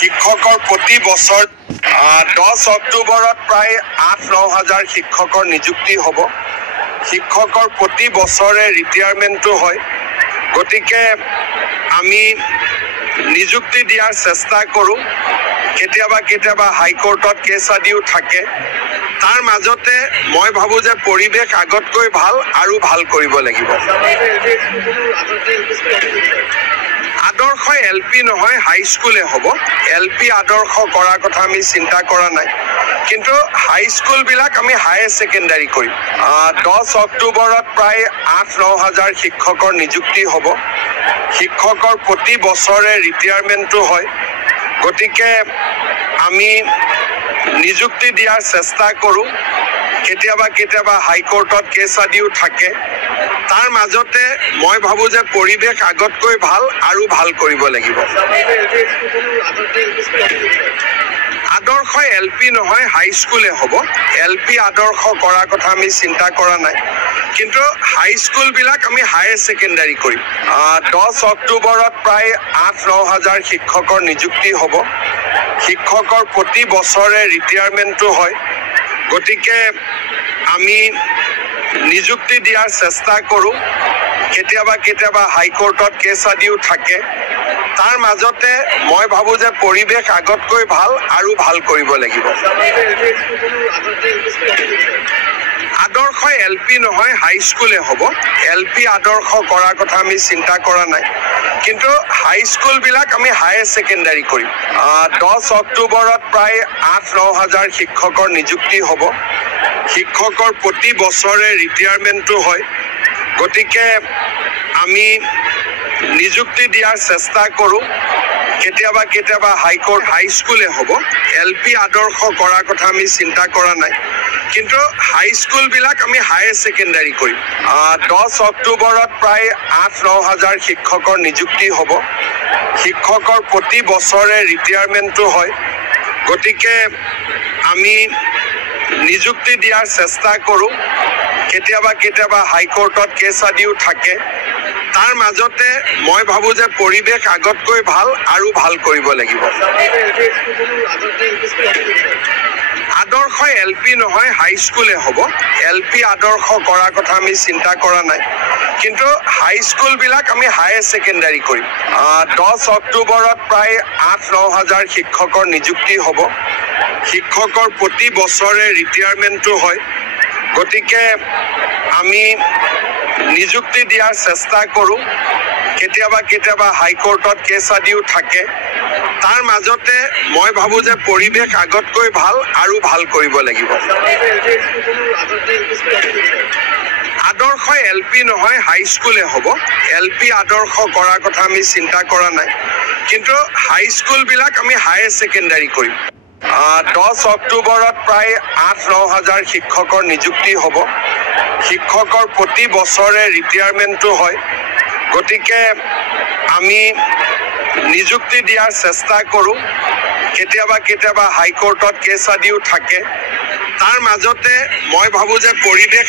শিক্ষকৰ প্ৰতি বছৰ 10 অক্টোবৰত প্ৰায় 8-9 হাজাৰ শিক্ষকৰ নিযুক্তি হ'ব। শিক্ষকৰ প্ৰতি বছৰে ৰিটায়াৰমেণ্টটো হয়। গতিকে আমি নিযুক্তি দিয়াৰ চেষ্টা কৰোঁ। কেতিয়াবা হাইকোৰ্টত কেছ আদিও থাকে। তাৰ মাজতে মই ভাবোঁ যে পৰিৱেশ আগতকৈ ভাল আৰু ভাল কৰিব লাগিব। আদৰ্শ LP নহয়, হাইস্কুলে হ'ব। LP আদৰ্শ কৰাৰ কথা আমি চিন্তা কৰা নাই, কিন্তু হাইস্কুলবিলাক আমি হায়াৰ ছেকেণ্ডাৰী কৰিম। 10 অক্টোবৰত প্ৰায় 8-9 হাজাৰ শিক্ষকৰ নিযুক্তি হ'ব। শিক্ষকৰ প্ৰতি বছৰে ৰিটায়াৰমেণ্টটো হয়। গতিকে আমি নিযুক্তি দিয়াৰ চেষ্টা কৰোঁ। কেতিয়াবা হাইকোৰ্টত কেছ আদিও থাকে। তাৰ মাজতে মই ভাবোঁ যে পৰিৱেশ আগতকৈ ভাল আৰু ভাল কৰিব লাগিব। আদৰ্শ LP নহয়, হাইস্কুলে হ'ব। LP আদৰ্শ কৰাৰ কথা আমি চিন্তা কৰা নাই, কিন্তু হাইস্কুলবিলাক আমি হায়াৰ ছেকেণ্ডাৰী কৰিম। 10 অক্টোবৰত প্ৰায় 8-9 হাজাৰ শিক্ষকৰ নিযুক্তি হ'ব। শিক্ষকৰ প্ৰতি বছৰে ৰিটায়াৰমেণ্টটো হয়। গতিকে আমি নিযুক্তি দিয়াৰ চেষ্টা কৰোঁ। কেতিয়াবা হাইকোৰ্টত কেছ আদিও থাকে। তাৰ মাজতে মই ভাবোঁ যে পৰিৱেশ আগতকৈ ভাল আৰু ভাল কৰিব লাগিব। আদৰ্শ LP নহয়, হাইস্কুলে হ'ব। LP আদৰ্শ কৰাৰ কথা আমি চিন্তা কৰা নাই, কিন্তু হাইস্কুলবিলাক আমি হায়াৰ ছেকেণ্ডাৰী কৰিম। 10 অক্টোবৰত প্ৰায় 8-9 হাজাৰ শিক্ষকৰ নিযুক্তি হ'ব। শিক্ষকৰ প্ৰতি বছৰে ৰিটায়াৰমেণ্টটো হয়। গতিকে আমি নিযুক্তি দিয়াৰ চেষ্টা কৰোঁ। কেতিয়াবা হাইস্কুলে হ'ব। LP আদৰ্শ কৰাৰ কথা আমি চিন্তা কৰা নাই, কিন্তু হাইস্কুলবিলাক আমি হায়াৰ ছেকেণ্ডাৰী কৰিম। 10 অক্টোবৰত প্ৰায় 8-9 হাজাৰ শিক্ষকৰ নিযুক্তি হ'ব। শিক্ষকৰ প্ৰতি বছৰে ৰিটায়াৰমেণ্টটো হয়। গতিকে আমি নিযুক্তি দিয়াৰ চেষ্টা কৰোঁ। কেতিয়াবা হাইকোৰ্টত কেছ আদিও থাকে। তাৰ মাজতে মই ভাবোঁ যে পৰিৱেশ আগতকৈ ভাল আৰু ভাল কৰিব লাগিব। আদৰ্শ LP নহয়, হাইস্কুলে হ'ব। LP আদৰ্শ কৰাৰ কথা আমি চিন্তা কৰা নাই, কিন্তু হাইস্কুলবিলাক আমি হায়াৰ ছেকেণ্ডাৰী কৰিম। 10 অক্টোবৰত প্ৰায় 8-9 হাজাৰ শিক্ষকৰ নিযুক্তি হ'ব। শিক্ষকৰ প্ৰতি বছৰে ৰিটায়াৰমেণ্টটো হয়। গতিকে আমি নিযুক্তি দিয়াৰ চেষ্টা কৰোঁ। কেতিয়াবা হাইকোৰ্টত কেছ আদিও থাকে। তাৰ মাজতে মই ভাবোঁ যে পৰিৱেশ আগতকৈ ভাল আৰু ভাল কৰিব লাগিব। আদৰ্শ LP নহয়, হাইস্কুলে হ'ব। LP আদৰ্শ কৰাৰ কথা আমি চিন্তা কৰা নাই, কিন্তু হাইস্কুলবিলাক আমি হায়াৰ ছেকেণ্ডাৰী কৰিম। 10 অক্টোবৰত প্ৰায় 8-9 হাজাৰ শিক্ষকৰ নিযুক্তি হ'ব। শিক্ষকৰ প্ৰতি বছৰে ৰিটায়াৰমেণ্টটো হয়। গতিকে আমি নিযুক্তি দিয়াৰ চেষ্টা কৰোঁ। কেতিয়াবা হাইকোৰ্টত কেছ আদিও থাকে। তাৰ মাজতে মই ভাবোঁ যে পৰিৱেশ